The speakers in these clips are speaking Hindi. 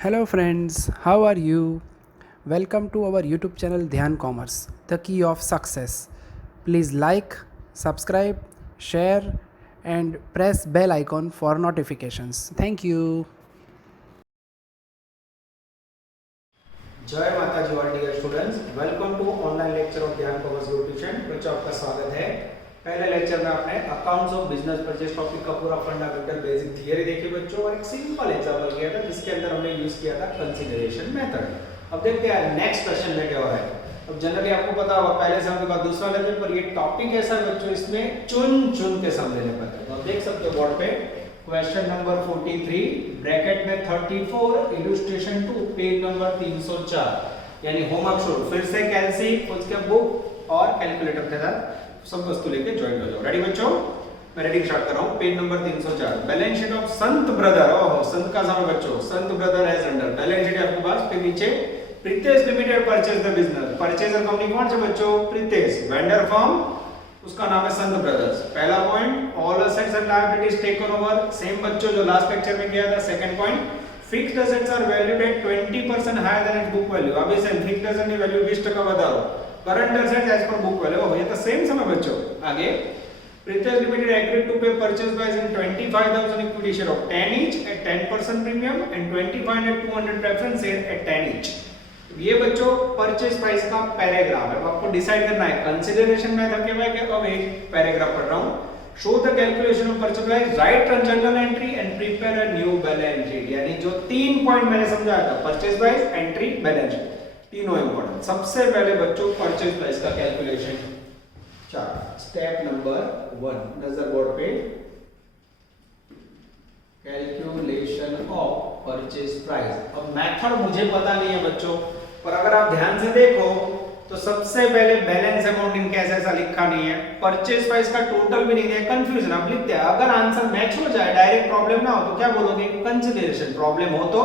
Hello friends, how are you? Welcome to our YouTube channel Dhyan Commerce, the key of success. Please like, subscribe, share and press bell icon for notifications. Thank you. जय माता जी all dear students, welcome to online lecture of Dhyan commerce group tuition. बच्चों आपका स्वागत है। पहले लेक्चर में आपने accounts of business purchase topic का पूरा फंडामेंटल बेसिक थियरी देखी बच्चों, और एक सिंपल एग्जांपल किया था जिसके अंदर हमने यूज किया था कंसीडरेशन मेथड। अब देखते हैं नेक्स्ट क्वेश्चन में क्या हो रहा है। अब जनरली आपको पता होगा पहले से हमने कहा दूसरा लेक्चर पर ये टॉपिक ऐसा है बच्चों, इसमें चुन चुन के सम लेने पड़ते हैं। तो आप देख सकते हो बोर्ड पे क्वेश्चन नंबर 43 ब्रैकेट में 34 इलस्ट्रेशन 2 पेज नंबर 304 यानी होमवर्क शुरू। फिर से कैलसी उसके बुक और कैलकुलेटर के साथ सब वस्तु लेके ज्वाइन हो जाओ। रेडी बच्चों? मैं रेडी स्टार्ट कर रहा हूं। Page number 304 balance sheet of Sant brother. ओहो, संत का समय बच्चों, Sant brother as under balance sheet आपके पास। फिर नीचे Pritesh limited purchase the business. Purchaser company कौन से बच्चों? प्रीतेश। वेंडर फर्म उसका नाम है संत ब्रदर्स। पहला point all assets and liabilities taken over, same बच्चों जो लास्ट लेक्चर में किया था। Second point fixed assets are valued at 20% higher than its book value. अभी से फिक्स्ड असेट की वैल्यू 20% बढ़ाओ। करंट असेट्स एज पर बुक वैल्यू। ये तो सेम समय बच्चों। आगे Pritesh limited agreed to pay purchase price in 25,000 equity share of 10 each at 10% premium and 25,200 preference share eight 10 each। ये बच्चों परचेज प्राइस का पैराग्राफ है। आपको डिसाइड करना है कंसीडरेशन मेथड के बारे में। अब एक पैराग्राफ पढ़ रहा हूं। Show the calculation of purchase price, right journal entry and prepare a new balance sheet. यानी जो तीन पॉइंट मैंने समझाया था, purchase price, entry, balance sheet, तीनों इंपॉर्टेंट। सबसे पहले बच्चों परचेज प्राइस का कैलकुलेशन। स्टेप नंबर 1 नजर बोर्ड पे, कैलकुलेशन ऑफ परचेज प्राइस। अब मेथड मुझे पता नहीं है बच्चों, पर अगर आप ध्यान से देखो तो सबसे पहले बैलेंस अकाउंटिंग कैसे ऐसा लिखा नहीं है, परचेज प्राइस का टोटल भी नहीं है, कंफ्यूजन। आप लिखते हैं अगर आंसर मैच हो जाए, डायरेक्ट प्रॉब्लम ना हो तो क्या बोलोगे? कंसीडरेशन। प्रॉब्लम हो तो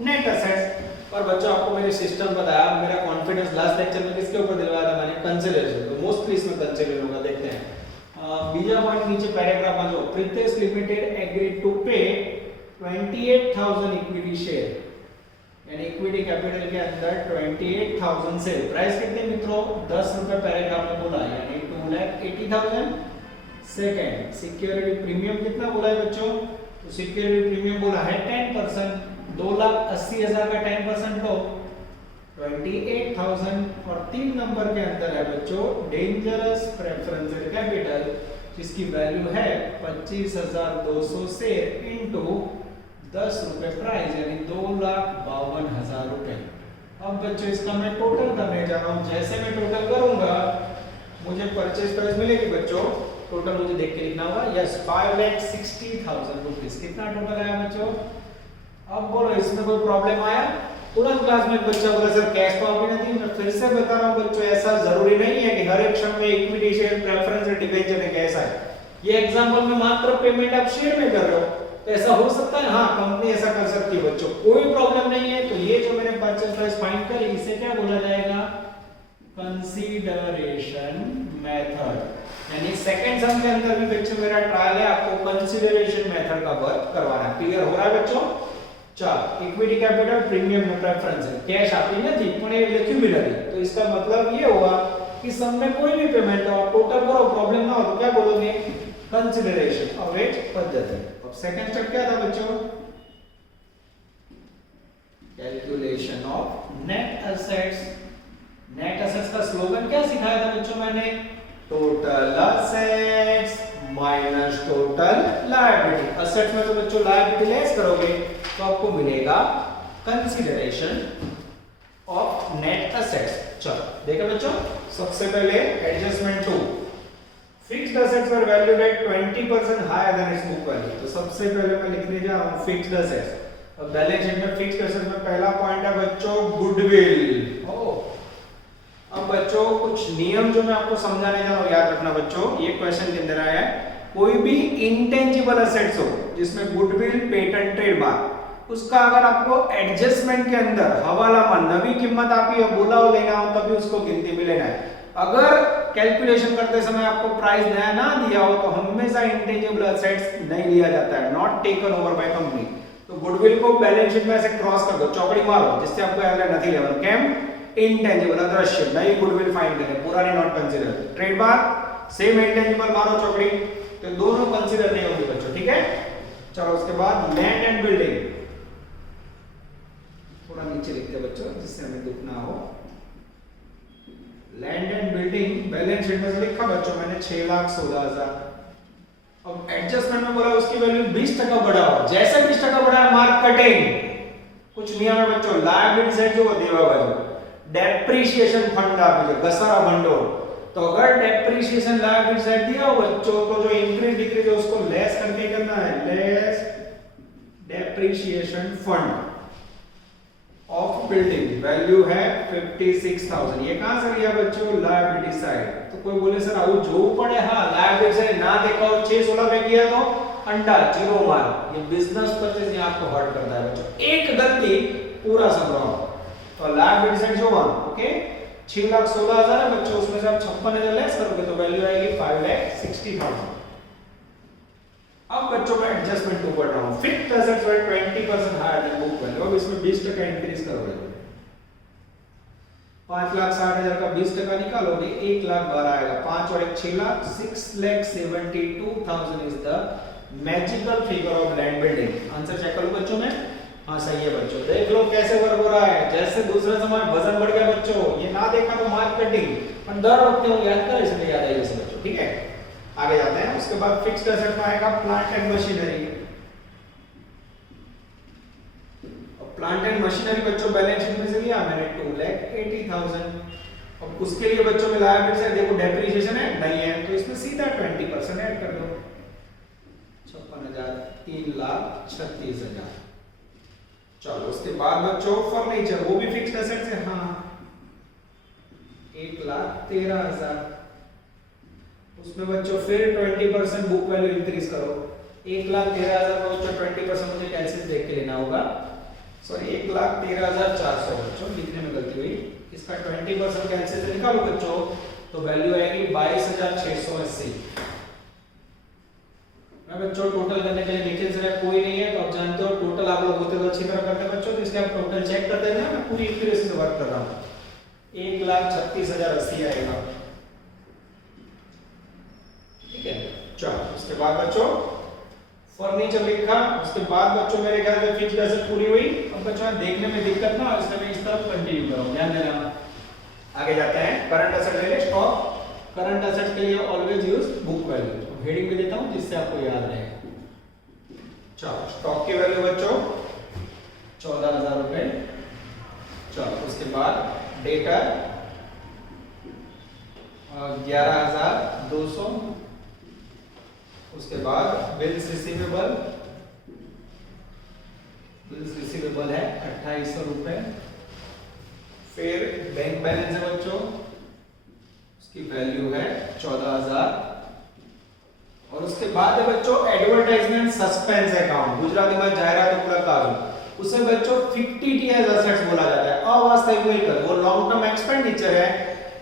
नेट असेट्स। पर बच्चों आपको मेरे सिस्टम बताया, मेरा कॉन्फिडेंस लास्ट लेक्चर में किसके ऊपर दिलवाया था मैंने? कंसीडरेशन। तो मोस्टली इसमें कंसीडर होगा। देखते हैं बीजा पॉइंट नीचे पैराग्राफ में जो प्रीतेश लिमिटेड एग्रीड टू पे 28,000 इक्विटी शेयर, यानी इक्विटी कैपिटल के अंदर 28,000 से प्राइस कितने मित्रों? 10 रुपए पैराग्राफ में बोला, यानी 2,80,000। सेकंड सिक्योरिटी प्रीमियम कितना बोला है बच्चों? तो सिक्योरिटी प्रीमियम बोला है 10%, 2,80,000 का 10% लो 28,000। और 3 नंबर के अंदर है बच्चों डेंजरस प्रेफरेंशियल कैपिटल, जिसकी वैल्यू है 25,200 शेयर इनटू 10 रुपए प्राइस, यानी 2,52,000 रुपए। अब बच्चों इसका मैं टोटल करने जा रहा हूं। जैसे मैं टोटल करूंगा मुझे परचेज प्राइस मिलेगी बच्चों। टोटल मुझे देख के लिखना होगा। Yes 5,60,000 rupees. कितना टोटल आया बच्चों? अब बोलो इसमें कोई प्रॉब्लम आया? तुरंत क्लास में एक बच्चा बोला सर कैश तो आपने नहीं दी। मैं फिर से बता रहा हूं बच्चों, ऐसा जरूरी नहीं है कि हर एक क्षण में इक्विटी शेयर प्रेफरेंस और डिबेंचर है कैसा है। ये एग्जांपल में मात्र पेमेंट आप शेयर में कर रहे हो, तो ऐसा हो सकता है। हाँ, कंपनी ऐसा कर सकती है बच्चों, कोई प्रॉब्लम नहीं है। तो ये जो मैंने परचेज प्राइस फाइंड करी, इसे क्या बोला जाएगा? Consideration method. यानी सेकंड सम के अंदर भी बच्चों मेरा ट्रायल है, आपको कंसीडरेशन मेथड का वर्क करवाना है। क्लियर हो रहा है बच्चों? चल इक्विटी कैपिटल प्रीमियम में प्रेफरेंस है, कैश आपकी નથી પણ એ લખ્યું भी नहीं। तो इसका मतलब ये हुआ कि सम में कोई भी पेमेंट हो, टोटल करो, प्रॉब्लम ना हो तो क्या बोलोगे? कंसीडरेशन। अब एक पद्धति। अब सेकंड स्टेप क्या था बच्चों? Calculation of net assets. Net assets का स्लोगन क्या सिखाया था बच्चों मैंने? Total assets minus total liability. Assets में तो बच्चों लायबिलिटी लेस करोगे तो आपको मिलेगा कंसीडरेशन ऑफ नेट असेट्स। चलो देखो बच्चों, सबसे पहले adjustment 2, fixed assets were valued at 20% higher than its book value. तो सबसे पहले मैं लिखने जा रहा हूं फिक्स्ड असेट्स। अब बैलेंस शीट में फिक्स्ड असेट्स में पहला पॉइंट है बच्चों गुडविल। अब बच्चों कुछ नियम जो मैं आपको समझाने जा रहा हूं, याद रखना बच्चों। ये क्वेश्चन के अंदर आया है, कोई भी इंटेंजिबल असेट्स हो जिसमें गुडविल, पेटेंट, ट्रेडमार्क, उसका अगर आपको एडजस्टमेंट के अंदर हवाला मान नवी कीमत आपकी बोला हो लेना हो तभी उसको गिनती में लेना है। अगर कैलकुलेशन करते समय आपको प्राइस नया ना दिया हो तो हमेशा इंटेंजिबल असेट्स नहीं लिया जाता है, not taken over by company. तो गुडविल को बैलेंस शीट में ऐसे क्रॉस कर दो, चौकड़ी मारो, जिससे आपको याद रहे નથી લેવાનું. કેમ? ઇનટેન્જિબલ અદ્રશ્ય, નઈ ગુડવિલ ફાઇન્ડ કરે, પુરાની note consider. Trademark same intangible मारो चौकड़ी, तो दोनों कंसीडर नहीं होंगे बच्चों. ठीक है, चलो उसके बाद लैंड एंड बिल्डिंग, थोड़ा नीचे लिखते हैं बच्चों जिससे हमें दुख ना हो. Land and building balance sheet में लिखा बच्चों मैंने 6,16,000. अब एडजस्टमेंट में बोला उसकी वैल्यू 20% बढ़ाओ, जैसे 20% बढ़ाया मार्क कटिंग. कुछ नियम है बच्चों, लायबिलिटी साइड जो देवा बाजू डेप्रिसिएशन फंड आप जो घसारा भंडोळ, तो अगर डेप्रिसिएशन लायबिलिटी साइड दिया हो बच्चों तो जो इंक्रीज डिक्रीज है उसको लेस करके करना है, less depreciation fund of building, value है 56,000. ये कहां से लिया बच्चों? Liability side. तो कोई बोले सर आउ जो पड़े, हां लायबिलिटी साइड ना देखा और 6,16 में किया तो अंडा जीरो मार्क. ये बिजनेस परचेज यहां आपको हर्ट करता है बच्चों, एक गलती पूरा संभव. तो लायबिलिटी साइड जो 1 ओके 6,16,000 है बच्चों, उसमें से आप 56,000 लेस करोगे तो वैल्यू आएगी 5,60,000. अब बच्चों मैं एडजस्टमेंट टू पढ़ रहा हूं. फिक्स्ड एसेट्स वर 20% हायर देन बुक वैल्यू. अब इसमें 20% इंक्रीज करोगे, 5,60,000 का 20% निकालोगे 1,12,000 आएगा. 5 और 1 6 lakh, 6,72,000 is the magical figure of land building. Answer check करो बच्चों में. हाँ सही है बच्चों, देख लो कैसे वर्क हो रहा है. जैसे दूसरे समय वजन बढ़ गया बच्चों, ये ना देखा तो मार्क कटिंग, पर दर वक्त हूं याद कर, इसलिए याद आएगा इसे बच्चों. ठीक है, आगे जाते हैं. उसके बाद फिक्स्ड एसेट में आएगा प्लांट एंड मशीनरी. और प्लांट एंड मशीनरी बच्चों बैलेंस शीट में से लिया मैंने 2,80,000. अब उसके लिए बच्चों में लायबिलिटी से देखो डेप्रिसिएशन है नहीं है, तो इसमें सीधा 20% ऐड कर दो. 56,000, 3,36,000. चलो उसके बाद बच्चों फर्नीचर, वो भी फिक्स्ड एसेट है. हाँ 1,13,000. उसमें बच्चों फिर 20% बुक वैल्यू इंक्रीज करो. 1,13,000 का बच्चों 20% मुझे कैसे देख के लेना होगा. सॉरी 1,13,400 बच्चों, लिखने में गलती हुई. इसका 20% कैंसिल से निकालो बच्चों तो वैल्यू आएगी 22,680. मैं बच्चों टोटल करने के लिए नीचे से कोई नहीं है, तो आप जानते हो टोटल आप लोग होते तो अच्छी तरह करते बच्चों, तो इसलिए आप टोटल चेक करते हैं ना. मैं पूरी एक्यूरेसी से वर्क कर रहा हूं. 1,36,080 आएगा. ठीक है, चलो उसके बाद बच्चों फर्नीचर लिखा. उसके बाद बच्चों मेरे ख्याल से फिक्स्ड एसेट पूरी हुई. अब बच्चों देखने में दिक्कत ना, इसलिए मैं इस तरफ कंटिन्यू करूं, ध्यान देना. आगे जाते हैं. करंट एसेट ले ले, स्टॉक. करंट एसेट के लिए always use book value. Heading में देता हूं जिससे आपको याद रहे. चलो स्टॉक की वैल्यू बच्चों 14,000 रुपए. चलो उसके बाद डेटर 11,200. उसके बाद बिल्स रिसीवेबल, बिल्स रिसीवेबल है 2,800 रुपए. फिर बैंक बैलेंस है बच्चों, उसकी वैल्यू है 14,000. और उसके बाद है बच्चों एडवर्टाइजमेंट सस्पेंस अकाउंट, गुजराती में जाहिरात पूरा कागज. उसे बच्चों फिक्टिटी एज एसेट्स बोला जाता है, अवास्तविक मिलकत. वो लॉन्ग टर्म एक्सपेंडिचर है.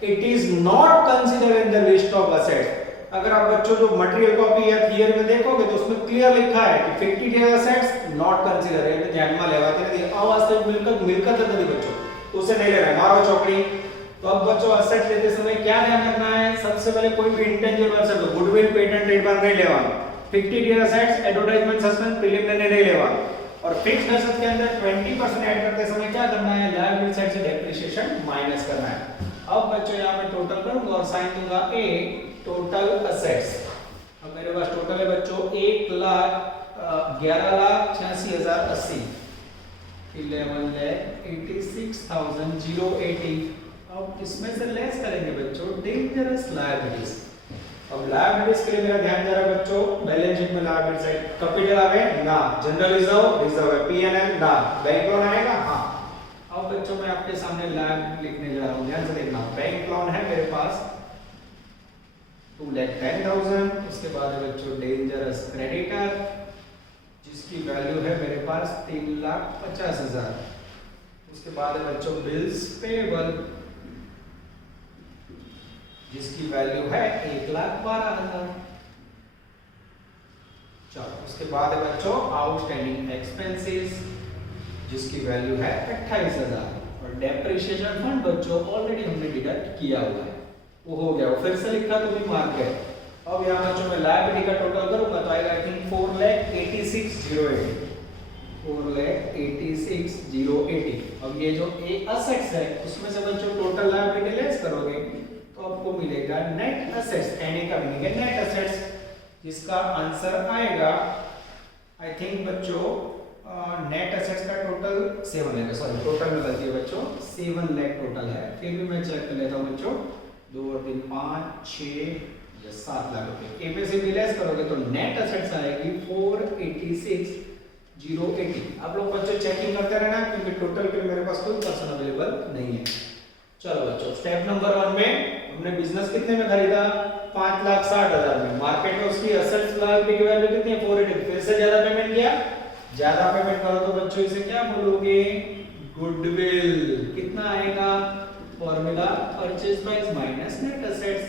It is not considered in the list of assets. अगर आप बच्चों जो मटेरियल कॉपी या थियरी में देखोगे तो उसमें क्लियर लिखा है कि फिक्टिटी एज एसेट्स नॉट कंसीडर है, ध्यान में लेवाते नहीं. अवास्तविक मिलकत मिलकत है नहीं बच्चों, उसे नहीं लेना है. मारो चौकड़ी. तो अब बच्चों एसेट लेते समय क्या ध्यान रखना है. सबसे पहले कोई भी इंटेंजिबल एसेट हो, गुडविल, पेटेंट, ट्रेडमार्क नहीं लेवा. फिक्टिटी एसेट्स, एडवर्टाइजमेंट सस्पेंस, प्रीलिमिनरी नहीं लेवा. और फिक्स्ड एसेट के अंदर 20% ऐड करते समय क्या करना है, लायबिलिटी साइड से डेप्रिसिएशन माइनस करना है. अब बच्चों यहां मैं टोटल करूंगा और साइन दूंगा ए टोटल एसेट्स. अब मेरे पास टोटल है बच्चों 1,11,86,080. 11,86,080. अब इसमें से लेस करेंगे बच्चों डेंजरस लायबिलिटीज. अब लायबिलिटीज के लिए मेरा ध्यान जा रहा है बच्चों बैलेंस शीट में लायबिलिटी साइड. कैपिटल आ गए ना, जनरल रिजर्व रिजर्व है, पीएनएल ना, बैंक लोन आएगा. हां अब बच्चों मैं आपके सामने लायबिलिटी लिखने जा रहा हूं, ध्यान से देखना. बैंक लोन है मेरे पास 2,10,000. उसके बाद है बच्चों डेंजरस क्रेडिटर जिसकी वैल्यू है मेरे पास 3,50,000. उसके बाद है बच्चों बिल्स पेएबल जिसकी वैल्यू है 1,12,000. चलो उसके बाद है बच्चों आउटस्टैंडिंग एक्सपेंसेस जिसकी वैल्यू है 28,000 और डेप्रिसिएशन फंड बच्चों ऑलरेडी हमने डिडक्ट किया हुआ है, वो हो गया, वो फिर से लिखा तो भी मार्क है। अब यहाँ बच्चों मैं लायबिलिटी का टोटल करूंगा तो आएगा आई थिंक 4,86,080 4,86,080। अब ये जो असेट्स है उसमें से बच्चों टोटल लायबिलिटी लेस करोगे तो आपको मिलेगा नेट असेट्स, एनए का मीनिंग है नेट असेट्स, जिसका आंसर आएगा आई थिंक बच्चों नेट असेट्स का टोटल 7 है, सॉरी टोटल में गलती है बच्चों, 7 लाख टोटल है। फिर भी मैं चेक कर लेता हूँ बच्चों, 2 और 3 5 6 या 7 लाख रुपए। ए पे से लेस करोगे तो नेट असेट्स आएगी 4,86,080। आप लोग बच्चों चेकिंग करते रहना क्योंकि टोटल के लिए मेरे पास कोई पर्सन अवेलेबल नहीं है। चलो बच्चों स्टेप नंबर 1 में हमने बिजनेस कितने में खरीदा, 5,60,000 में। मार्केट में उसकी असेट्स लायबिलिटी की वैल्यू कितनी है, 480। फिर से ज्यादा पेमेंट किया, ज्यादा पेमेंट करो तो बच्चों इसे क्या बोलोगे, गुडविल। कितना आएगा, formula purchase price minus net assets,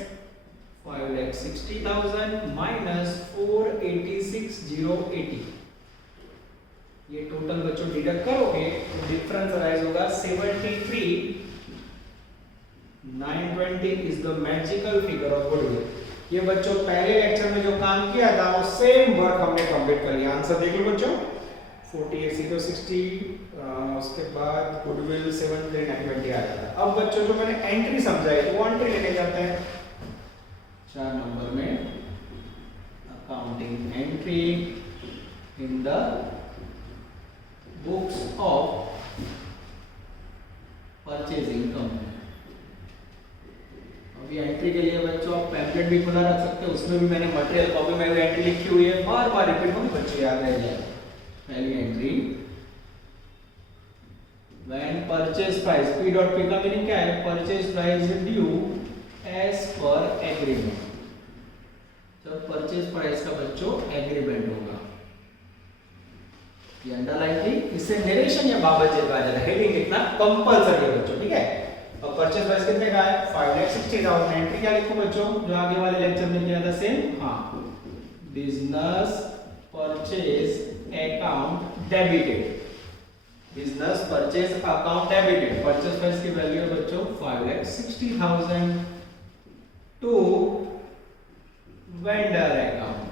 5,60,000 minus 4,86,080। ये टोटल बच्चों डिडक्ट करोगे तो डिफरेंस राइज होगा 73,920 is the magical figure of goodwill. ये बच्चों पहले लेक्चर में जो काम किया था वो सेम वर्क हमने कंप्लीट कर लिया। आंसर देख लो बच्चों, 48,060 उसके बाद गुडविल 73,920 आ जाता है। अब बच्चों जो मैंने एंट्री समझाई तो वो एंट्री लेके जाते हैं 4 नंबर में, accounting entry in the books of purchasing company. अभी एंट्री के लिए बच्चों आप पैम्फलेट भी खुला रख सकते हो, उसमें भी मैंने मटेरियल कॉपी में भी एंट्री लिखी हुई है, बार बार रिपीट होगी बच्चों याद रह जाए। पहली entry, when purchase price, P dot P का मीनिंग क्या है, purchase price due as per agreement. जब परचेज प्राइस का बच्चों एग्रीमेंट होगा, ये अंडरलाइन थी, इससे नरेशन या बाबत कहा जाता है, हेडिंग लिखना कंपलसरी है बच्चों, ठीक है। अब परचेज प्राइस कितने का है, 5,60,000। एंट्री क्या लिखूं बच्चों, जो आगे वाले लेक्चर में किया था सेम, हाँ, business purchase account debited, business purchase account debited. Purchase price की वैल्यू है बच्चों 5,60,000 टू वेंडर अकाउंट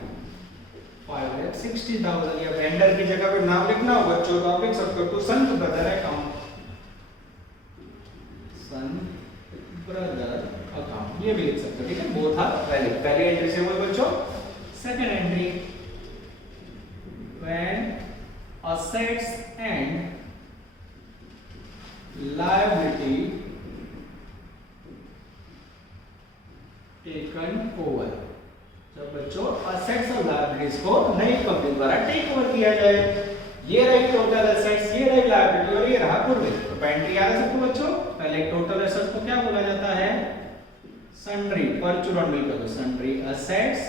5,60,000। या वेंडर की जगह पे नाम लिखना हो बच्चों तो आप लिख सकते हो to Sant brother account, Sant brother account, ये भी लिख सकते हो, ठीक है। Both are valid. पहली एंट्री से हुई बच्चों। Second entry, when assets and liability taken over। जब बच्चों assets और liabilities को नई कंपनी द्वारा टेक ओवर किया जाए, ये रही टोटल assets, ये रही liability और ये रहा गुडविल। तो एंट्री याद है सबको बच्चों, पहले टोटल assets को क्या बोला जाता है, sundry, परचूरन मिलकर तो sundry assets,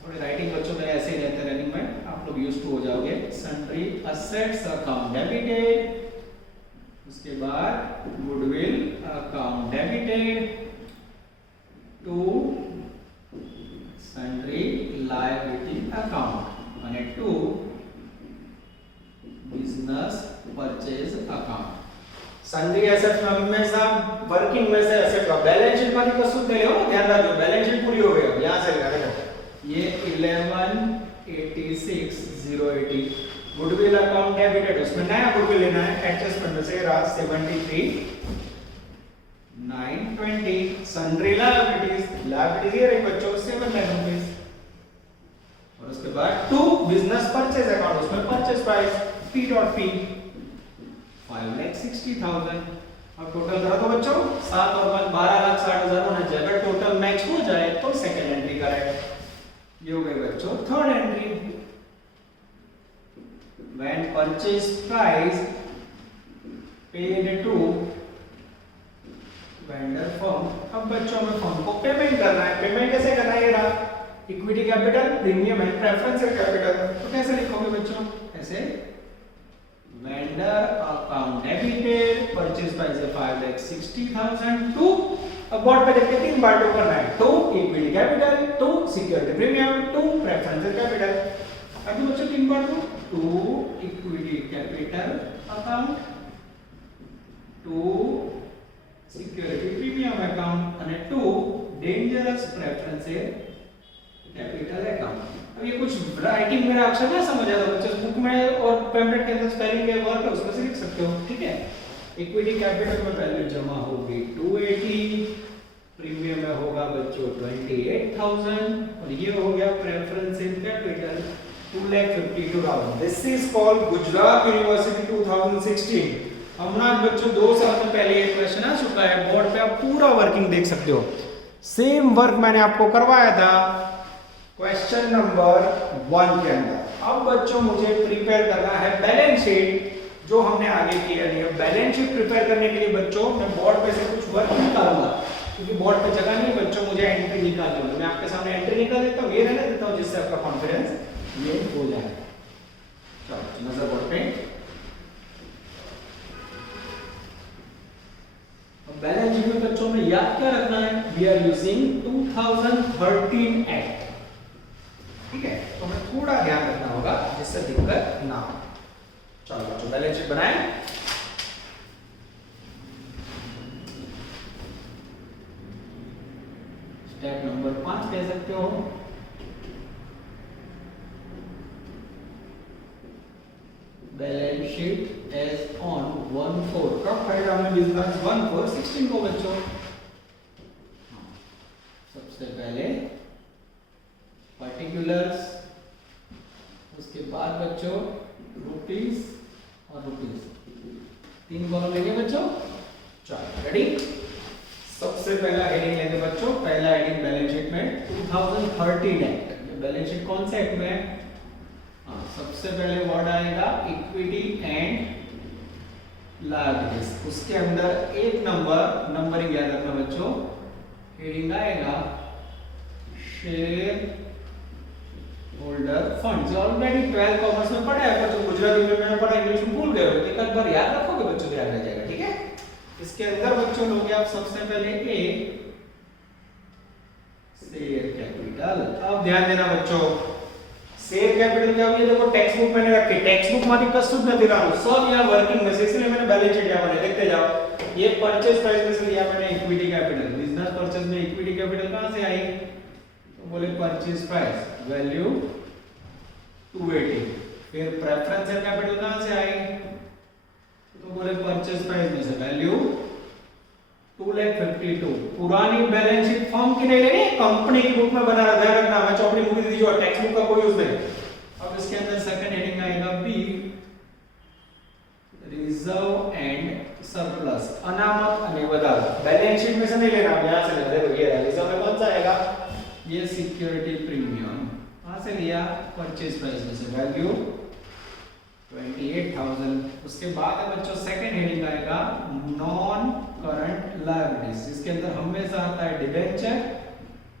थोड़ी राइटिंग बच्चों में ऐसे ही रहते रनिंग में, आप लोग यूज्ड टू हो जाओगे। सन्ड्री असेट्स अकाउंट डेबिटेड, उसके बाद goodwill account debited to sundry liability account અને to business purchase account. Sundry assets में हमेशा वर्किंग में से एसेट का बैलेंस शीट में कશું नहीं हो, ध्यान रखो बैलेंस शीट पूरी हो गई। यहां से लगा देखो ये 11,86,080 गुडविल अकाउंट डेबिटेड, उसमें नया गुडविल लेना है, एडजस्टमेंट में से रहा 73,920। सन्ड्री लायबिलिटीज, लायबिलिटीज ये रही बच्चों 7 लाख रुपए। और उसके बाद टू बिजनेस परचेज अकाउंट, उसमें purchase price P dot P 5,60,000। अब टोटल करो तो बच्चों 7 और 5 12,60,000 होना चाहिए। अगर टोटल मैच हो जाए तो सेकंड एंट्री करें। ये हो गई बच्चों third entry, when purchase price paid to vendor firm। अब बच्चों में फर्म को पेमेंट करना है, पेमेंट कैसे करना है, ये रहा equity capital, premium and preferential capital. तो कैसे लिखोगे बच्चों, ऐसे vendor account debited, purchase price है 5,60,000 टू, अब बोर्ड पे देखते 3 पार्टों करना है, to equity capital, to security premium, to preferential capital. अभी बच्चों 3 बार दो, to equity capital account, to security premium account અને to dangerous preferential capital account. अब ये कुछ राइटिंग मेरा अक्षर ना समझ आता बच्चों, बुक में और पेम्पलेट के अंदर स्पेलिंग के वर्क है उसमें से लिख सकते हो, ठीक है। इक्विटी कैपिटल में वैल्यू जमा होगी 280, प्रीमियम में होगा बच्चों 28,000 और ये हो गया preferential capital 2,52,000। This is called Gujarat university 2016। हमने बच्चों 2 साल में पहले ये क्वेश्चन आ चुका है बोर्ड पे, आप पूरा वर्किंग देख सकते हो। सेम वर्क मैंने आपको करवाया था क्वेश्चन नंबर 1 के अंदर। अब बच्चों मुझे प्रिपेयर करना है बैलेंस शीट जो हमने आगे किया नहीं है। बैलेंस शीट प्रिपेयर करने के लिए बच्चों मैं बोर्ड पे से कुछ वर्क निकालूंगा, क्योंकि बोर्ड पे जगह नहीं बच्चों, मुझे एंट्री निकालनी होगी। मैं आपके सामने एंट्री निकाल देता हूँ, ये रहने देता हूँ जिससे आपका कॉन्फिडेंस ये हो जाए। चलो नजर बोर्ड पे। बैलेंस शीट में बच्चों में याद क्या रखना है, वी आर यूजिंग 2013 एक्ट, ठीक है। तो हमें थोड़ा ध्यान रखना होगा जिससे दिक्कत ना हो। चलो बच्चों बैलेंस शीट बनाएं। स्टेप नंबर 5 कह सकते हो। बैलेंस शीट एज ऑन 1/4 कब फाइल हमने बिजनेस 1/4/16 को बच्चों। सबसे पहले पर्टिकुलर्स, उसके बाद बच्चों रुपीस और रुपीस, 3 कॉलम लेंगे बच्चों। चलो रेडी। सबसे पहला हेडिंग लेंगे बच्चों, पहला हेडिंग बैलेंस शीट में 2013 एक्ट। ये बैलेंस शीट कौन से एक्ट में है? सबसे पहले वर्ड आएगा इक्विटी एंड लायबिलिटीज, उसके अंदर एक नंबरिंग याद रखना बच्चों। हेडिंग आएगा शेयर होल्डर फंड, जो ऑलरेडी 12 कॉमर्स में पढ़ा है बच्चों, गुजराती में मैंने पढ़ा, इंग्लिश में भूल गए हो, एक आध बार याद रखोगे बच्चों तो याद रह जाएगा, ठीक है। इसके अंदर बच्चों लोगे आप सबसे पहले ए शेयर कैपिटल। अब ध्यान देना बच्चों, शेयर कैपिटल क्या है, देखो टेक्स्ट बुक मैंने रखी, टेक्स्ट बुक माथी कશું જ નથી લાવવાનું, सब यहाँ वर्किंग में से, इसलिए मैंने बैलेंस शीट यहाँ बने, देखते जाओ। ये परचेज प्राइस में से लिया मैंने इक्विटी कैपिटल, बिजनेस परचेज में इक्विटी कैपिटल कहां से आई, तो बोले परचेज प्राइस वैल्यू 280। फिर प्रेफरेंशियल कैपिटल कहां से आई, तो बोले परचेज प्राइस में से वैल्यू 2,52,000। पुरानी बैलेंस शीट फर्म की नहीं लेनी, कंपनी की बुक में बना रहा, ध्यान रखना। मैं चौपड़ी बुक दी जो टेक्स्ट बुक का कोई यूज नहीं। अब इसके अंदर सेकंड हेडिंग आएगा बी रिजर्व एंड सरप्लस, अनामत અને વધારો। बैलेंस शीट में से नहीं लेना, यहां से ले, देखो ये रिजर्व में कौन सा आएगा, ये सिक्योरिटी प्रीमियम, कहां से लिया, परचेज प्राइस में से वैल्यू 28,000। उसके बाद है बच्चों सेकंड हेडिंग आएगा नॉन करंट लायबिलिटीज, जिसके अंदर हमेशा आता है डिबेंचर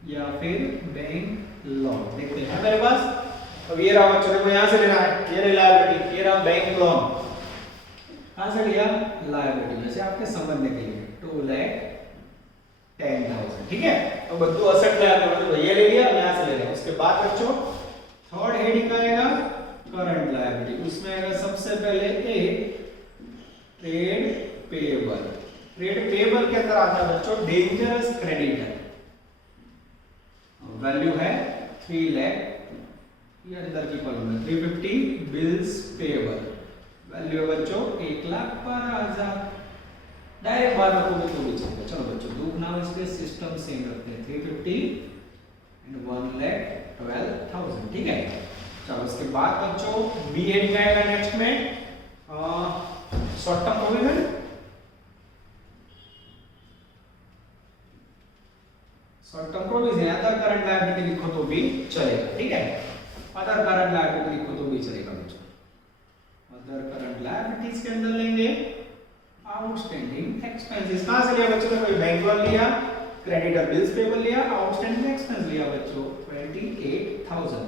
या फिर बैंक लोन। देखते हैं मेरे पास, अब ये रहा बच्चों, देखो यहां से लेना है, ये लायबिलिटी, ये रहा बैंक लोन, कहां से लिया, लायबिलिटी में से, आपके समझने के लिए 2,10,000, ठीक है। तो बच्चों असेट लायबिलिटी तो ये ले लिया, यहां से ले लिया। उसके बाद बच्चों थर्ड हेडिंग आएगा करंट लायबिलिटी, उसमें आएगा सबसे पहले ए ट्रेड पेएबल। ट्रेड पेएबल के अंदर आता है बच्चों डेंजरस क्रेडिटर, वैल्यू है 3 लाख, ये अंदर की कॉलम है 350 बिल्स पेएबल, वैल्यू है बच्चों 1,12,000। डायरेक्ट बात रखोगे तो भी चलेगा। चलो बच्चों दुख ना हो इसलिए सिस्टम सेम रखते हैं, 350 एंड 1,12,000, ठीक है। चलो उसके बाद बच्चों बी हेडिंग आएगा नेक्स्ट में short term provision, short term provision other current liability लिखो तो भी चलेगा, ठीक है। अदर करंट लायबिलिटी लिखो तो भी चलेगा बच्चों। अदर करंट लायबिलिटीज के अंदर लेंगे आउटस्टैंडिंग एक्सपेंसेस, कहां से लिया बच्चों, तो कोई बैंक लोन लिया, क्रेडिटर बिल्स पेबल लिया, आउटस्टैंडिंग एक्सपेंस लिया बच्चों 28,000।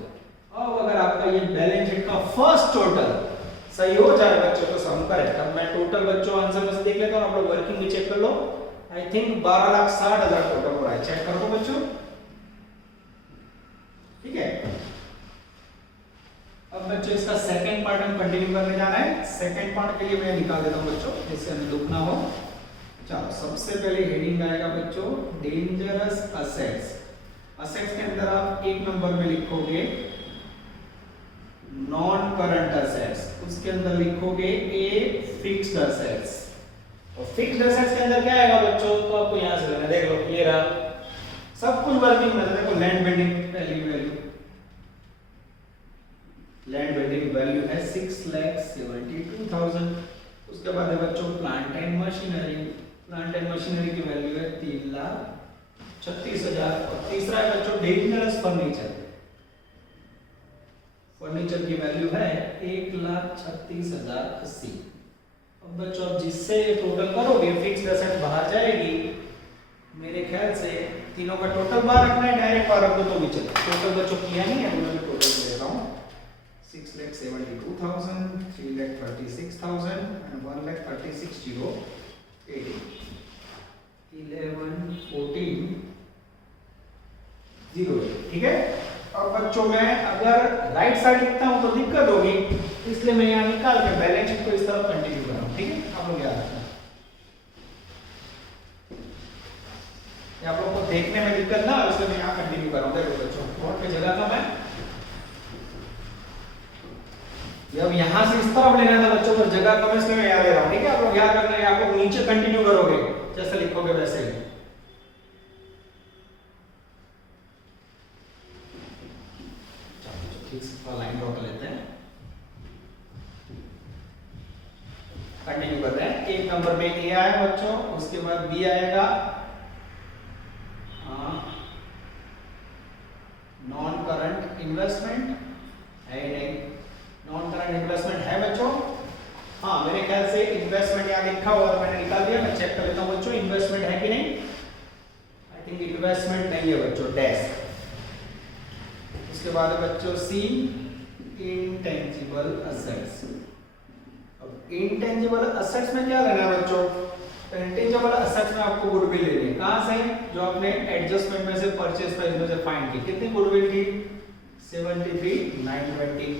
अब अगर आपका ये बैलेंस शीट का फर्स्ट टोटल सही हो जाए बच्चों तो सम करेक्ट। अब मैं टोटल बच्चों आंसर में से देख लेता हूं, आप लोग वर्किंग भी चेक कर लो। आई थिंक 12,60,000 टोटल हो रहा है, चेक कर लो बच्चों। सेकंड पार्ट के लिए मैं निकाल देता हूँ बच्चों, जिससे हमें दुख ना हो। चलो सबसे पहले हेडिंग आएगा बच्चों डेंजरस असेट्स। असेट्स के अंदर आप एक नंबर में लिखोगे नॉन करंट असेट्स, उसके अंदर लिखोगे ए फिक्स्ड असेट्स। और फिक्स्ड असेट्स के अंदर क्या आएगा बच्चों, तो आपको यहां से लेना, देख लो ये रहा सब कुछ वर्किंग में। देखो land building value land building value है 6,72,000। उसके बाद है बच्चों plant and machinery, plant and machinery की वैल्यू है 3,36,000। और तीसरा है बच्चों डेंजरस फर्नीचर, फर्नीचर की वैल्यू है 1,36,080। अब बच्चों अब जिससे टोटल करोगे फिक्स्ड एसेट बाहर जाएगी। मेरे ख्याल से तीनों का टोटल बाहर रखना है, डायरेक्ट बाहर रख दो तो भी चलेगा। टोटल बच्चों किया नहीं है, मैं टोटल ले रहा हूं 6,72,000, 3,36,000 and 1,36,080, 11,14,0, ठीक है। अब बच्चों मैं अगर राइट साइड लिखता हूं तो दिक्कत होगी, इसलिए मैं यहां निकाल के बैलेंस शीट को इस तरफ कंटिन्यू कर रहा हूं, ठीक है। आप लोग याद रखना, आप लोगों को देखने में दिक्कत ना, इसलिए मैं यहां कंटिन्यू कर रहा हूं। देखो बच्चों बोर्ड पे जगह कम है, जब यहां से इस तरफ लेना था बच्चों पर जगह कम है, इसलिए मैं याद ले रहा हूं, ठीक है। आप लोग याद रखना है, आप लोग नीचे कंटिन्यू करोगे जैसे लिखोगे वैसे ही। ठीक से लाइन ड्रॉ कर लेते हैं, कंटिन्यू करते हैं। एक नंबर पे ए आया बच्चों, उसके बाद बी आएगा नॉन करंट इन्वेस्टमेंट है नहीं, नॉन करंट इन्वेस्टमेंट है बच्चों। हाँ मेरे ख्याल से इन्वेस्टमेंट यहाँ लिखा हुआ तो मैंने निकाल दिया, मैं चेक कर लेता हूँ बच्चों इन्वेस्टमेंट है कि नहीं। आई थिंक इन्वेस्टमेंट नहीं है बच्चों, डैश। उसके बाद है बच्चों सी इंटेंजिबल असेट्स। अब इंटेंजिबल असेट्स में क्या लेना है बच्चों, इंटेंजिबल असेट्स में आपको गुडविल लेनी है। कहां से, जो आपने एडजस्टमेंट में से परचेज प्राइस में से फाइंड की, कितनी गुडविल थी 73,920।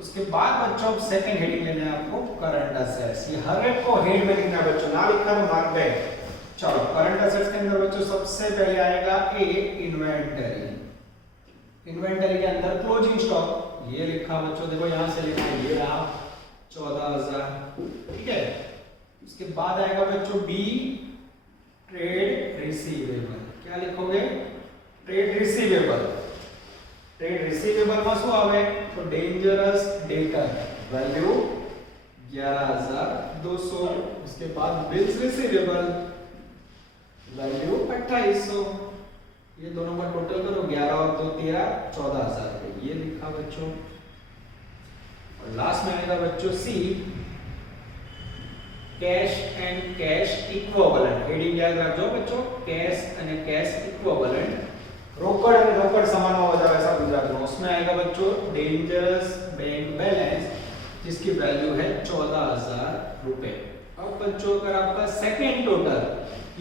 उसके बाद बच्चों अब सेकंड हेडिंग लेना है आपको करंट असेट्स। ये हर एक को हेड में लिखना है बच्चों, ना लिखा तो मार्क बैक। चलो करंट असेट्स के अंदर बच्चों सबसे पहले आएगा ए इन्वेंटरी। इन्वेंटरी के अंदर क्लोजिंग स्टॉक, ये लिखा बच्चों, देखो यहां से लिखा है, ये रहा 14,000, ठीक है। उसके बाद आएगा बच्चों बी ट्रेड रिसीवेबल। क्या लिखोगे, ट्रेड रिसीवेबल। ट्रेड रिसीवेबल में શું આવે તો डेंजरस डेटर वैल्यू 11,200। उसके बाद बिल्स रिसीवेबल वैल्यू 2,800। ये दोनों का टोटल करो 11 और 2 13 14,000 रुपए, ये लिखा बच्चों। और लास्ट में आएगा बच्चों C cash and cash equivalent. Heading याद रखो बच्चों, कैश અને कैश इक्विवेलेंट, रोकड़ અને रोकड़ समाનમાં વધારે ऐसा गुजरात में। उसमें आएगा बच्चों डेंजरस बैंक बैलेंस, जिसकी वैल्यू है 14,000 रुपए। अब बच्चों अगर आपका सेकंड टोटल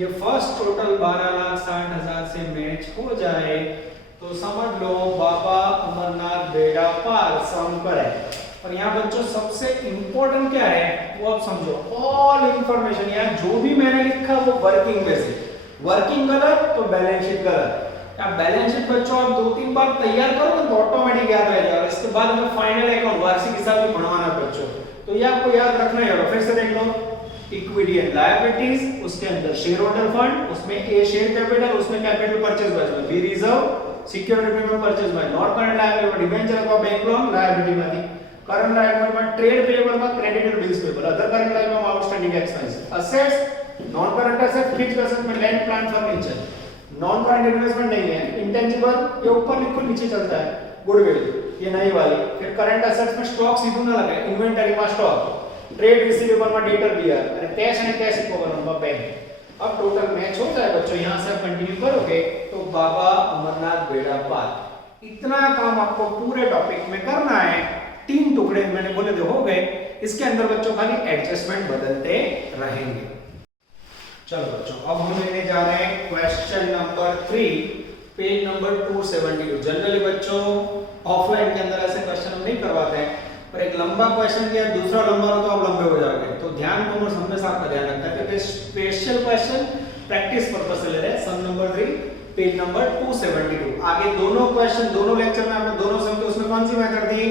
ये फर्स्ट टोटल 12,60,000 से मैच हो जाए तो समझ लो बाबा अमरनाथ बेड़ा पार सम करे। और यहाँ बच्चों सबसे इंपॉर्टेंट क्या है वो आप समझो, ऑल इंफॉर्मेशन यहाँ जो भी मैंने लिखा वो वर्किंग बेसिस। वर्किंग गलत तो बैलेंस शीट गलत। अब बैलेंस शीट बच्चों आप 2-3 बार तैयार करोगे तो ऑटोमेटिक याद रह जाएगा। इसके बाद हमें फाइनल अकाउंट वार्षिक हिसाब भी बनवाना बच्चों, तो ये आपको याद रखना है। फिर से देख लो, इक्विटी एंड लायबिलिटीज, उसके अंदर शेयर होल्डर फंड, उसमें ए शेयर कैपिटल, उसमें capital purchase by, B reserve security में purchase by, non current liability debenture का बैंक लोन लायबिलिटी में, करंट लायबिलिटी में ट्रेड पेएबल में credited bills payable, other current liability में outstanding expense, assets non current asset fixed asset में land plant furniture, non current investment नहीं है, इंटेंजिबल ये ऊपर लिखो नीचे चलता है, गुडविल ये नहीं वाली। फिर करंट एसेट्स में स्टॉक सीधું ना लगे, इन्वेंटरी में स्टॉक, ट्रेड रिसीवेबल में डेटर बीआर और कैश एंड कैश इक्विवेलेंट में बैंक। अब टोटल मैच हो जाए बच्चों, यहां से आप कंटिन्यू करोगे तो बाबा अमरनाथ बेड़ा पार। इतना काम आपको पूरे टॉपिक में करना है। 3 टुकड़े मैंने बोले थे हो गए, इसके अंदर बच्चों खाली एडजस्टमेंट बदलते रहेंगे। चलो बच्चों अब हम लेने जा रहे हैं question number 3 page number 272। Generally बच्चों ऑफलाइन के अंदर ऐसे क्वेश्चन हम नहीं करवाते हैं, और एक लंबा क्वेश्चन किया दूसरा लंबा हो तो आप लंबे हो जाओगे। तो ध्यान कॉमर्स हमेशा आपका ध्यान रखता है क्योंकि स्पेशल क्वेश्चन प्रैक्टिस पर्पस से ले रहे हैं। सम नंबर 3 पेज नंबर 272। आगे दोनों क्वेश्चन दोनों लेक्चर में आपने दोनों सम के उसमें कौन सी मेथड दी?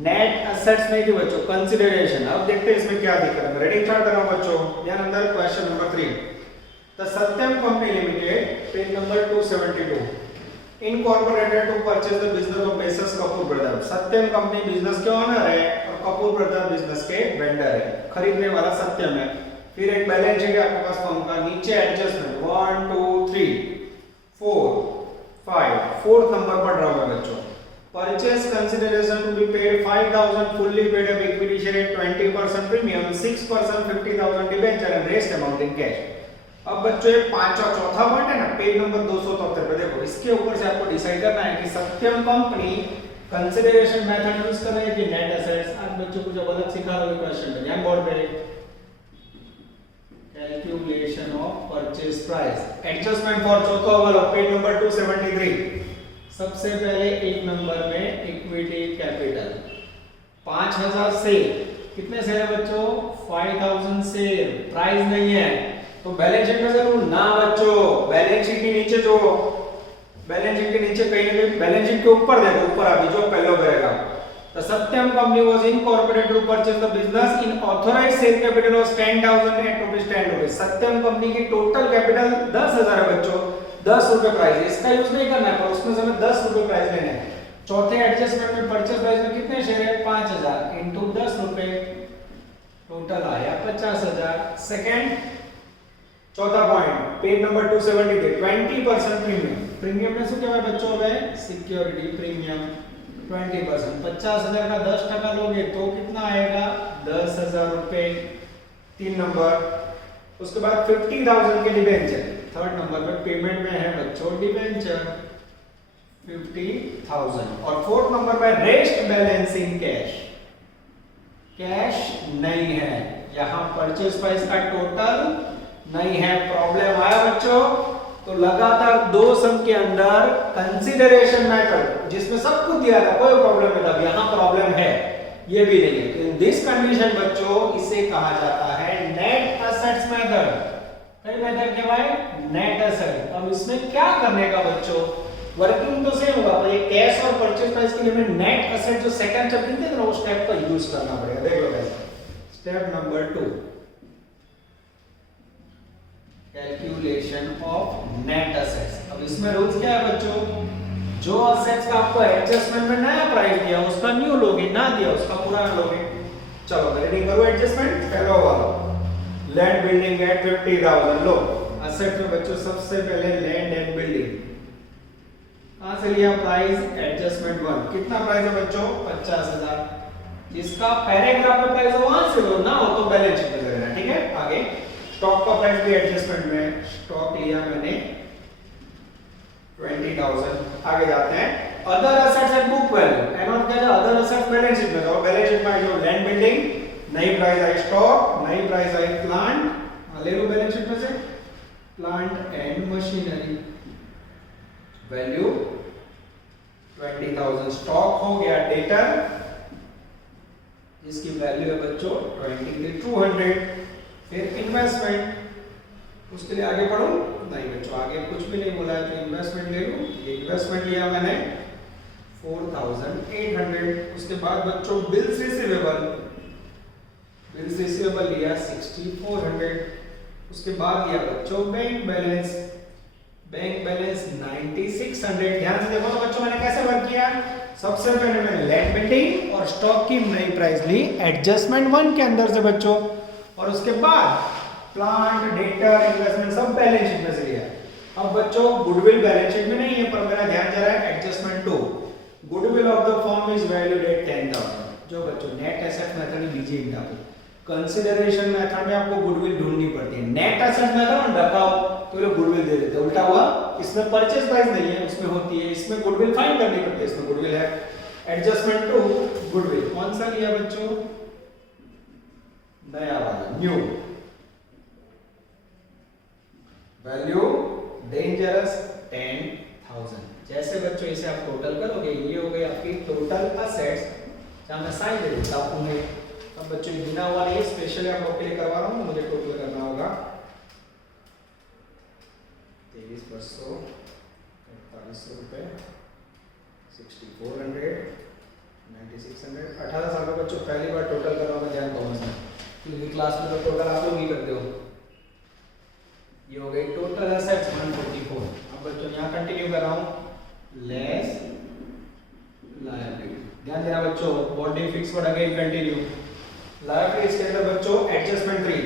नेट एसेट्स नहीं थी बच्चों, कंसीडरेशन। अब देखते हैं इसमें क्या दिक्कत है। रेडी स्टार्ट कर रहा हूं बच्चों। ध्यान अंदर question number 3। The Satyam company limited page number 272 incorporated to purchase the business of messrs Kapoor brother. Satyam company business के ओनर है और कपूर ब्रदर बिजनेस के वेंडर है। खरीदने वाला सत्यम है। फिर एक बैलेंस शीट है आपके पास फर्म का, नीचे एडजस्टमेंट 1 2 3 4 5 फोर्थ नंबर पर ड्रॉ है बच्चों। Purchase consideration to be paid 5000 fully paid up equity share at 20% premium 6% 50000 debenture and rest amount in cash. अब बच्चों ये पांचवा चौथा पॉइंट है ना पेज नंबर 273 पे देखो, इसके ऊपर से आपको डिसाइड करना है कि सत्यम कंपनी कंसीडरेशन मेथड यूज कर रही है कि नेट एसेट्स। आज बच्चों को जब अलग सिखा रहा हूं क्वेश्चन में ध्यान बोर्ड पे calculation of purchase price adjustment for चौथा वाला पेज नंबर 273। सबसे पहले एक नंबर में इक्विटी कैपिटल 5000 शेयर। कितने शेयर है बच्चों? 5000 शेयर। प्राइस नहीं है तो बैलेंस शीट में जरूर ना बच्चों। बैलेंस शीट के नीचे जो बैलेंस शीट के नीचे कहीं ना कहीं बैलेंस शीट के ऊपर देखो, ऊपर अभी जो पहले रहेगा। The Satyam company was incorporated to purchase the business in authorised share capital of 10000 at ₹10। Satyam company की टोटल कैपिटल 10000 है बच्चों। 10 रुपए प्राइस, इसका यूज नहीं करना है पर उसमें से हमें 10 रुपए प्राइस लेना है। चौथे एडजस्टमेंट में परचेज प्राइस में कितने शेयर है? 5000 इनटू 10 रुपए, टोटल आया 50000। सेकंड चौथा point page number 273 20% premium. Premium में क्या है बच्चों में? Security premium 20%। 50000 का 10% लोगे तो कितना आएगा? 10000 रुपए। 3 नंबर। उसके बाद 50000 के डिबेंचर। थर्ड नंबर पे पेमेंट में है बच्चों डिबेंचर 50000। और फोर्थ नंबर पे rest balance in cash. Cash नहीं है यहां, परचेज प्राइस का टोटल नहीं है। प्रॉब्लम आया बच्चों तो लगातार दो सम के अंदर कंसीडरेशन मेथड जिसमें सब कुछ दिया था कोई प्रॉब्लम नहीं था, यहां प्रॉब्लम है ये भी नहीं है। इन दिस कंडीशन बच्चों इसे कहा जाता है नेट एसेट्स मेथड। कई मेथड के भाई नेट एसेट। अब इसमें क्या करने का बच्चों? वर्किंग तो सेम होगा पर ये कैश और परचेज प्राइस के लिए मैं नेट एसेट जो सेकंड स्टेप देते हैं ना उस स्टेप का यूज करना पड़ेगा। देख लो guys step number 2 calculation of net assets. अब इसमें रूल्स क्या है बच्चों? जो एसेट्स का आपको एडजस्टमेंट में नया प्राइस दिया उसका न्यू लोगे, ना दिया उसका पुराना लोगे। चलो रीडिंग करो एडजस्टमेंट। पहला वाला land building at 50000 low. Asset में बच्चों सबसे पहले लैंड एंड बिल्डिंग कहां से लिया? Price adjustment 1। कितना प्राइस है बच्चों? 50000। जिसका पैराग्राफ में प्राइस हो वहां से लो, ना हो तो बैलेंस शीट में लेना। ठीक है। आगे स्टॉक का प्राइस भी एडजस्टमेंट में स्टॉक लिया मैंने 20000। आगे जाते हैं other assets at book value. And of क्या? अदर एसेट्स बैलेंस शीट में। और बैलेंस शीट में जो लैंड बिल्डिंग नई प्राइस आई स्टॉक, नई प्राइस आई प्लांट। ले लो बैलेंस शीट में से plant and machinery value 20000। Stock हो गया डेटर जिसकी वैल्यू है बच्चों 200। फिर इन्वेस्टमेंट उसके लिए आगे पढ़ो नहीं बच्चों, आगे कुछ भी नहीं बोला है तो इन्वेस्टमेंट ले लो। ये इन्वेस्टमेंट लिया मैंने 4800। उसके बाद बच्चों बिल्स रिसीवेबल लिया 6400। उसके बाद लिया बच्चों बैंक बैलेंस 9600। ध्यान से देखो तो बच्चों मैंने कैसे वर्क किया। सबसे पहले मैंने लैंड बिल्डिंग और स्टॉक की नई प्राइस ली एडजस्टमेंट 1 के अंदर से बच्चों, और उसके बाद प्लांट डेटर इन्वेस्टमेंट सब बैलेंस शीट में से लिया। अब बच्चों गुडविल बैलेंस शीट में नहीं है पर मेरा ध्यान जा रहा है adjustment 2। Goodwill of the firm is valued at 10000। जो बच्चों नेट एसेट मेथड लीजिए एग्जांपल। कंसीडरेशन मेथड में आपको गुडविल ढूंढनी पड़ती है। नेट एसेट मेथड रखाओ तो ये गुडविल दे देते हैं। उल्टा हुआ इसमें परचेज प्राइस नहीं है उसमें होती है, इसमें गुडविल फाइंड करनी पड़ती है, इसमें गुडविल है। एडजस्टमेंट 2 गुडविल कौन सा लिया बच्चों? नया वाला न्यू। Value dangerous 10000। जैसे बच्चों इसे आप टोटल करोगे ये हो गई आपकी टोटल असेट्स, जहां मैं साइन स्पेशली आप लोग के लिए करवा रहा हूँ, मुझे टोटल करना होगा 23,200 4,500 रुपये 6,400 9,600 18 साल का बच्चों पहली बार टोटल कर रहा हूँ ध्यान कॉमर्स में, क्योंकि क्लास में तो टोटल आप लोग ही करते हो। ये हो गई टोटल एसेट्स 144। अब बच्चों यहाँ कंटिन्यू कर रहा हूँ लेस लायबिलिटी। ध्यान देना बच्चों, body fix word again continue. Liabilities के अंदर बच्चों adjustment 3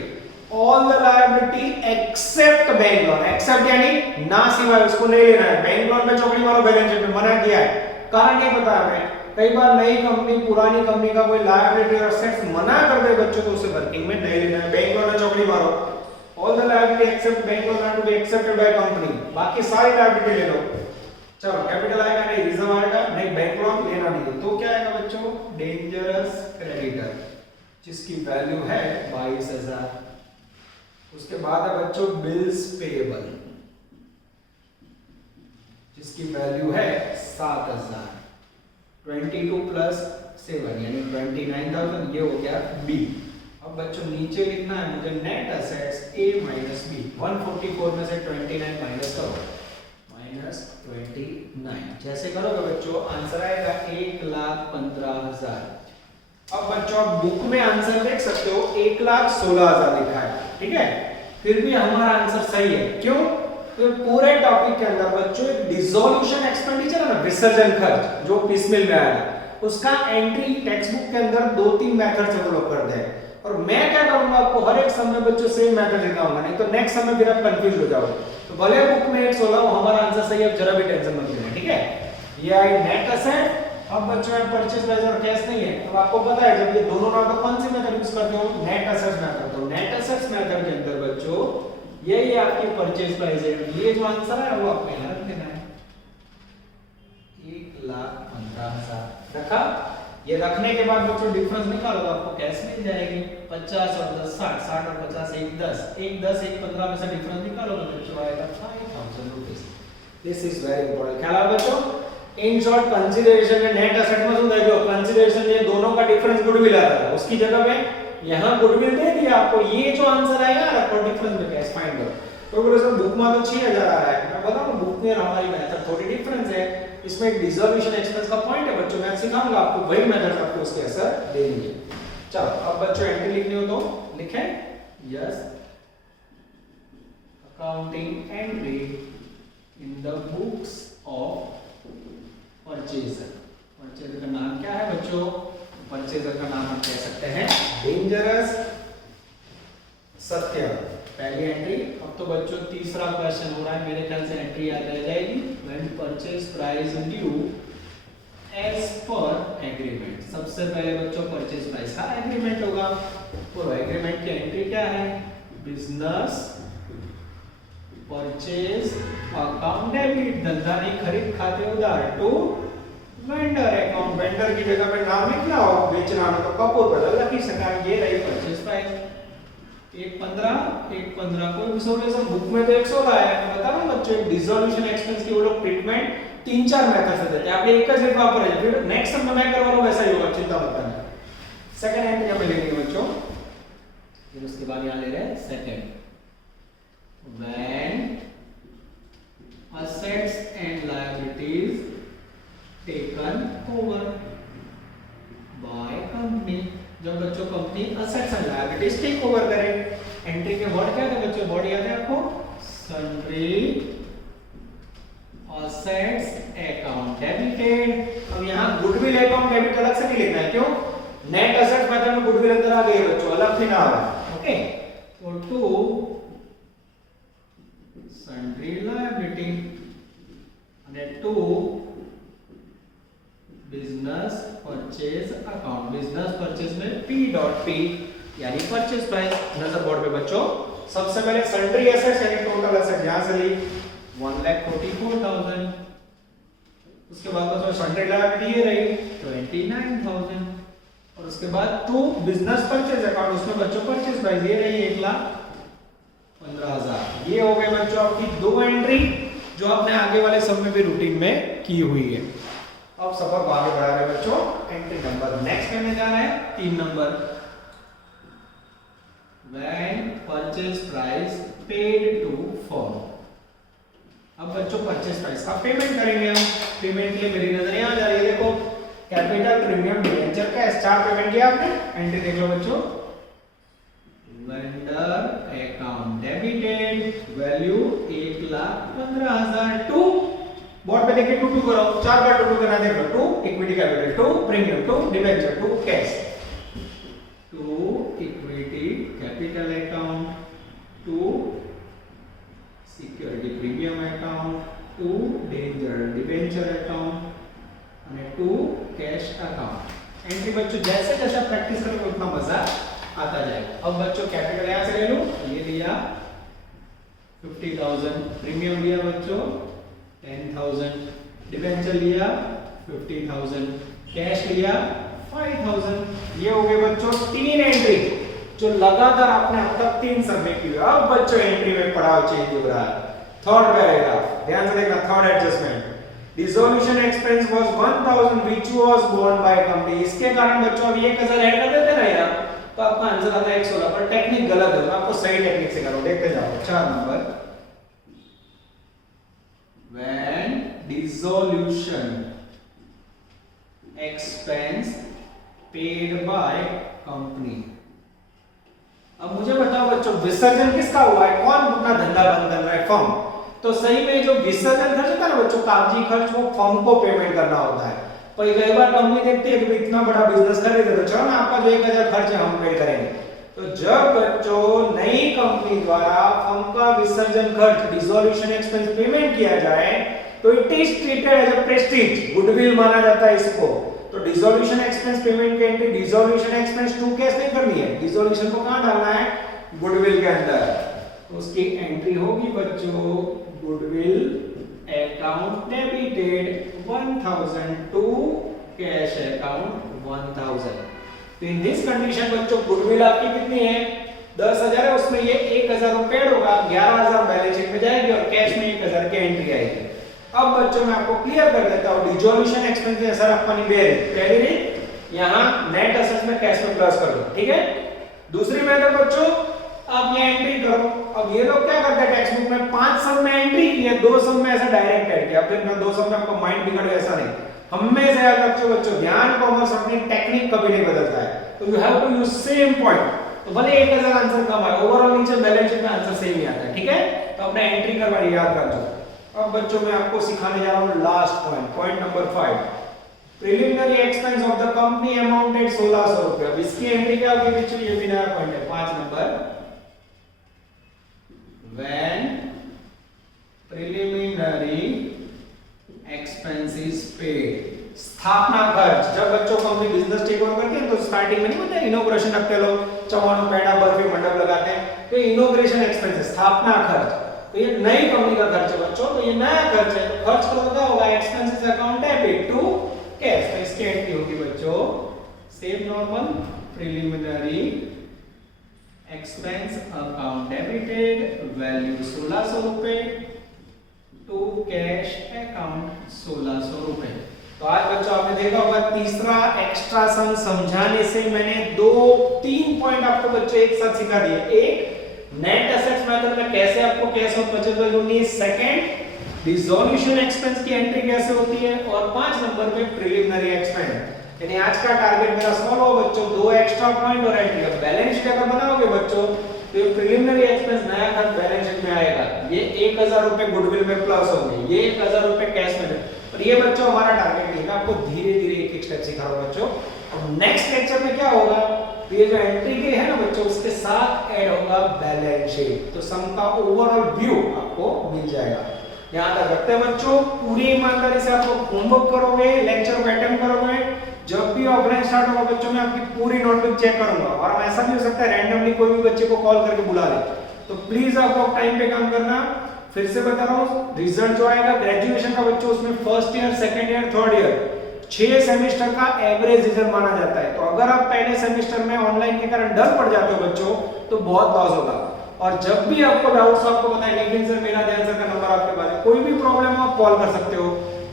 all the liability except bank loan. Except यानी ना सिवाय, उसको नहीं लेना है। बैंक लोन में चौकड़ी मारो, बैलेंस शीट में मना किया है, कारण नहीं पता हमें। कई बार नई कंपनी पुरानी कंपनी का कोई लायबिलिटी और एसेट्स मना कर दे बच्चों तो उसे वर्किंग में नहीं लेना है। बैंक लोन में चौकड़ी मारो, all the liability except bank loan are to be accepted by company, बाकी सारी लायबिलिटी ले लो। चलो कैपिटल आएगा नहीं, रिजर्व आएगा नहीं, बैंक लोन लेना नहीं है, तो क्या आएगा बच्चों डेंजरस क्रेडिटर जिसकी वैल्यू है 22,000। उसके बाद है बच्चों बिल्स पेएबल जिसकी वैल्यू है 7,000। 22 प्लस 7 यानी 29,000, ये हो गया बी। अब बच्चों नीचे लिखना है मुझे net assets A minus B. 144 में से 29 माइनस करो, -29। जैसे करोगे बच्चों आंसर आएगा 1,15,000। अब बच्चों आप बुक में आंसर देख सकते हो 1,16,000 लिखा है, ठीक है, फिर भी हमारा आंसर सही है। क्यों? तो पूरे टॉपिक के अंदर बच्चों एक डिसोल्यूशन एक्सपेंडिचर है ना, विसर्जन खर्च जो पिसमिल में आया, उसका एंट्री टेक्स्ट बुक के अंदर 2-3 मेथड से फॉलो कर दे। और मैं क्या करूंगा, आपको हर एक सम में बच्चों सेम मेथड दिखाऊंगा, नहीं तो नेक्स्ट सम में फिर आप कंफ्यूज हो जाओगे। तो भले बुक में 1,16 हो, हमारा आंसर सही है, अब जरा भी टेंशन मत लेना, ठीक है। ये आई नेट एसेट। अब बच्चों में परचेज प्राइस और कैश नहीं है, अब आपको पता है जब ये दोनों ना तो कौन सी मेथड यूज करते हो, नेट एसेट्स मेथड। तो नेट एसेट्स मेथड के अंदर बच्चों यही आपकी परचेज प्राइस है, ये जो आंसर है वो आपको यहाँ रख देना है 1,15,000 रखा। ये रखने के बाद बच्चों डिफरेंस निकालो तो आपको कैश मिल जाएगी 50 और 10 60, 60 और 50 1 10, 1 10 1 15 में से डिफरेंस निकालो तो बच्चों आएगा 5,000 rupees. This is very important. ख्याल आया बच्चों? इन शॉर्ट कंसीडरेशन में नेट एसेट में सुन देखो, कंसीडरेशन में दोनों का डिफरेंस गुडविल आ रहा है, उसकी जगह पे यहाँ गुडविल दे दिया आपको, ये जो आंसर आएगा आपको डिफरेंस में कैश फाइंड करो। तो प्रोफेसर बुक में तो 6,000 आ रहा है, मैं बताऊं बुक में हमारी मेथड थोड़ी डिफरेंस है, इसमें एक डिसोल्यूशन एक्सपेंस का पॉइंट है बच्चों, मैं सिखाऊंगा आपको, वही मेथड आपको उसके असर देंगे। चलो अब बच्चों एंट्री लिखनी हो तो लिखें, yes accounting entry in the books of purchaser. Purchaser का नाम क्या है बच्चों? परचेजर का नाम हम कह सकते हैं डेंजरस सत्य। पहली एंट्री। अब तो बच्चों तीसरा क्वेश्चन हो रहा है, मेरे ख्याल से एंट्री याद रह जाएगी, when purchase price due as per agreement. सबसे पहले बच्चों परचेज प्राइस का एग्रीमेंट होगा, और एग्रीमेंट की एंट्री क्या है? बिजनेस परचेज अकाउंट डेबिट, धंधा नहीं खरीद खाते उधार, टू वेंडर अकाउंट। वेंडर की जगह पे नाम लिखना हो, बेचना हो तो कपूर बदल रखी सका। ये रही परचेज प्राइस 1,15 कोई डिसोल्यूशन बुक में तो 116 है, मैं बता रहा हूं बच्चों एक डिसोल्यूशन एक्सपेंस की वो लोग ट्रीटमेंट 3-4 मेथड से देते हैं, आप एक का सिर्फ वापर है, फिर नेक्स्ट सब मैं करवा रहा हूं वैसा ही होगा, चिंता मत करना। सेकंड एंट्री हमें लेनी है बच्चों, फिर उसके बाद यहां ले रहे हैं second, when assets and liabilities taken over by company। जब बच्चों company assets and liabilities take over करे, एंट्री के वर्ड क्या थे बच्चों? वर्ड याद है आपको? Sundry assets account debited. अब यहाँ गुडविल अकाउंट डेबिट अलग से नहीं लिखना है, क्यों? नेट असेट्स मेथड में गुडविल अंदर आ गई है बच्चों, अलग से ना आ रहा है, ओके। तो टू सन्ड्री लायबिलिटी અને to business purchase account. Business purchase में P डॉट P यानी परचेज प्राइस। नजर बोर्ड पे बच्चों सबसे पहले सन्ड्री एसेट्स यानी टोटल एसेट यहां से ली 1,44,000। उसके बाद बच्चों सन्ड्री लायबिलिटी ये रही 29,000, और उसके बाद टू बिजनेस परचेज अकाउंट, उसमें बच्चों परचेज प्राइस ये रही 1,15,000। ये हो गए बच्चों आपकी दो एंट्री जो आपने आगे वाले सब में भी रूटीन में की हुई है। अब सफर को आगे बढ़ा रहे बच्चों, एंट्री नंबर नेक्स्ट करने जा रहे हैं 3 number. When purchase price paid to firm. अब बच्चों परचेज प्राइस का पेमेंट करेंगे हम। पेमेंट के लिए मेरी नजर यहाँ जा रही है, देखो कैपिटल प्रीमियम डिबेंचर का S4 पेमेंट किया आपने, एंट्री देख लो बच्चों। Vendor account debited value 1,15,000 to board पे देखिए 2 करो, 4 बार 2 करना देखो, 2 equity capital, 2 premium, 2 debenture, 2 cash, 2 equity capital account, 2 security premium account, 2 danger debenture account અને 2 कैश अकाउंट। एंट्री बच्चों जैसे जैसे आप प्रैक्टिस करोगे उतना मजा आता जाएगा। अब बच्चों कैपिटल यहां से ले लो, ये लिया 50,000, प्रीमियम लिया बच्चों 10,000, डिबेंचर लिया 50,000, कैश लिया 5,000। ये हो गए बच्चों 3 एंट्री जो लगातार आपने अब तक 3 सबमिट की। अब बच्चों एंट्री में पड़ाव चेंज हो रहा है। थर्ड पैराग्राफ ध्यान से देखना, third adjustment, dissolution expense was 1,000 which was borne by company. इसके कारण बच्चों अब 1,000 ऐड कर देते ना यार, तो आपका आंसर आता है 116, पर टेक्निक गलत है, मैं आपको सही टेक्निक से करूं, देखते जाओ। 4 number, when dissolution expense paid by company. अब मुझे बताओ बच्चों विसर्जन किसका हुआ है, कौन अपना धंधा बंद कर रहा है, फर्म। तो सही में जो विसर्जन खर्च होता है ना बच्चों, कागजी खर्च, वो फर्म को पेमेंट करना होता है। पर कई बार कंपनी देखती है कि इतना बड़ा बिजनेस कर रहे थे, तो चलो ना आपका जो 1,000 खर्च है हम पे करेंगे। तो जब बच्चों नई कंपनी द्वारा फर्म का विसर्जन खर्च डिसोल्यूशन एक्सपेंस पेमेंट किया जाए तो it is treated as a prestige, goodwill माना जाता है इसको। तो डिसोल्यूशन एक्सपेंस पेमेंट के entry dissolution expense to cash नहीं करनी है, डिसोल्यूशन को कहां डालना है, गुडविल के अंदर। तो उसकी एंट्री होगी बच्चों goodwill account debited 1,000 to cash account 1,000। तो इन दिस कंडीशन बच्चों गुडविल आपकी कितनी है 10,000 है, उसमें ये 1,000 रुपए होगा, 11,000 बैलेंस शीट में जाएगी और कैश में 1,000 की एंट्री आएगी। अब बच्चों मैं आपको क्लियर कर देता हूं, डिसोल्यूशन एक्सपेंस की असर आपको नहीं दे रही, पहली नहीं, यहां नेट एसेट्स में कैश में प्लस कर दो, ठीक है। दूसरी मेथड बच्चों आप ये एंट्री करो। अब ये लोग क्या करते हैं टेक्स्ट बुक में 5 सम में एंट्री की है, 2 सम में ऐसा डायरेक्ट ऐड किया, फिर मैं 2 सम में आपको माइंड बिगड़ ऐसा नहीं। हमेशा याद रखो बच्चों ध्यान कॉमर्स अपनी टेक्निक कभी नहीं बदलता है, तो you have to use same point. तो भले 1,000 आंसर कम आए, ओवरऑल नीचे बैलेंस शीट में आंसर सेम ही आता है, ठीक है। तो अपने एंट्री करवाइए, याद कर लो। अब बच्चों मैं आपको सिखाने जा रहा हूं last point, point number 5, preliminary expense of the company amounted 1,600 रुपए। अब इसकी एंट्री क्या होगी बच्चों, ये भी नया पॉइंट है, 5 number, when preliminary expense is paid। स्थापना खर्च, जब बच्चों कंपनी बिजनेस टेक ओवर करती है तो स्टार्टिंग में नहीं होता इनॉग्रेशन रखते लोग, चवानो पेड़ा बर्फी मंडप लगाते हैं, तो इनॉग्रेशन एक्सपेंस स्थापना खर्च, तो ये नई कंपनी का खर्च है बच्चों, तो ये नया खर्च है, तो खर्च करो क्या होगा, expenses account debit to cash. तो इसकी एंट्री होगी बच्चों same normal, preliminary expense account debited value 1,600 रुपए टू कैश अकाउंट 1,600 रुपए। तो आज बच्चों आपने देखा होगा तीसरा एक्स्ट्रा सम समझाने से मैंने 2-3 पॉइंट आपको बच्चों एक साथ सिखा दिए। एक, नेट एसेट्स मेथड में कैसे आपको कैश और परचेज वैल्यू ढूंढनी है, सेकंड डिसोल्यूशन एक्सपेंस की एंट्री कैसे होती है, और 5 नंबर में प्रिलिमिनरी एक्सपेंस। यानी आज का टारगेट मेरा सॉल्व हो बच्चों, 2 एक्स्ट्रा पॉइंट और एंट्री का बैलेंस शीट अगर बनाओगे बच्चों तो ये प्रिलिमिनरी एक्सपेंस नया खर्च बैलेंस शीट में आएगा, ये 1,000 रुपए गुडविल में प्लस होंगे, ये 1,000 रुपए कैश में। और ये बच्चों हमारा टारगेट नहीं है, आपको धीरे-धीरे एक-एक स्टेप सिखा रहा हूं बच्चों। अब नेक्स्ट लेक्चर में क्या होगा, ये जो एंट्री के है ना बच्चों उसके साथ ऐड होगा बैलेंस शीट, तो सम का ओवरऑल व्यू आपको मिल जाएगा। यहां तक रखते हैं बच्चों, पूरी ईमानदारी से आप लोग होमवर्क करोगे, लेक्चर को अटेंड करोगे, जब भी ऑफलाइन स्टार्ट होगा बच्चों मैं आपकी पूरी नोटबुक चेक करूंगा। और ऐसा भी हो सकता है रैंडमली कोई भी बच्चे को कॉल करके बुला ले, तो प्लीज आप लोग टाइम पे काम करना। फिर से बता रहा हूं, रिजल्ट जो आएगा ग्रेजुएशन का बच्चों उसमें first year, second year, third year 6 semester का एवरेज रिजल्ट माना जाता है। तो अगर आप पहले सेमेस्टर में ऑनलाइन के कारण डर पड़ जाते हो बच्चों तो बहुत लॉस होगा। और जब भी आपको डाउट्स आपको बताएं, निखिल सर मेरा ध्यान सर का नंबर आपके पास है, कोई भी प्रॉब्लम हो आप कॉल कर सकते हो,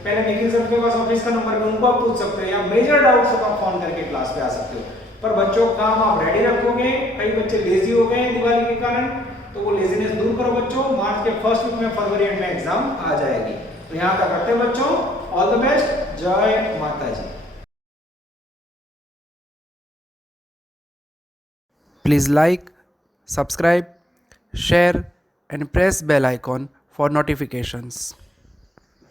पहले निखिल सर के पास ऑफिस का नंबर है उनको आप पूछ सकते हो, या मेजर डाउट्स हो आप फोन करके क्लास पे आ सकते हो। पर बच्चों काम आप रेडी रखोगे। कई बच्चे लेजी हो गए हैं दिवाली के कारण, तो वो लेजीनेस दूर करो बच्चों। मार्च के फर्स्ट वीक में, फरवरी एंड में एग्जाम आ जाएगी। तो यहाँ तक रखते हैं बच्चों। All the best. जय माता जी। Please like, subscribe, share and press bell icon for notifications.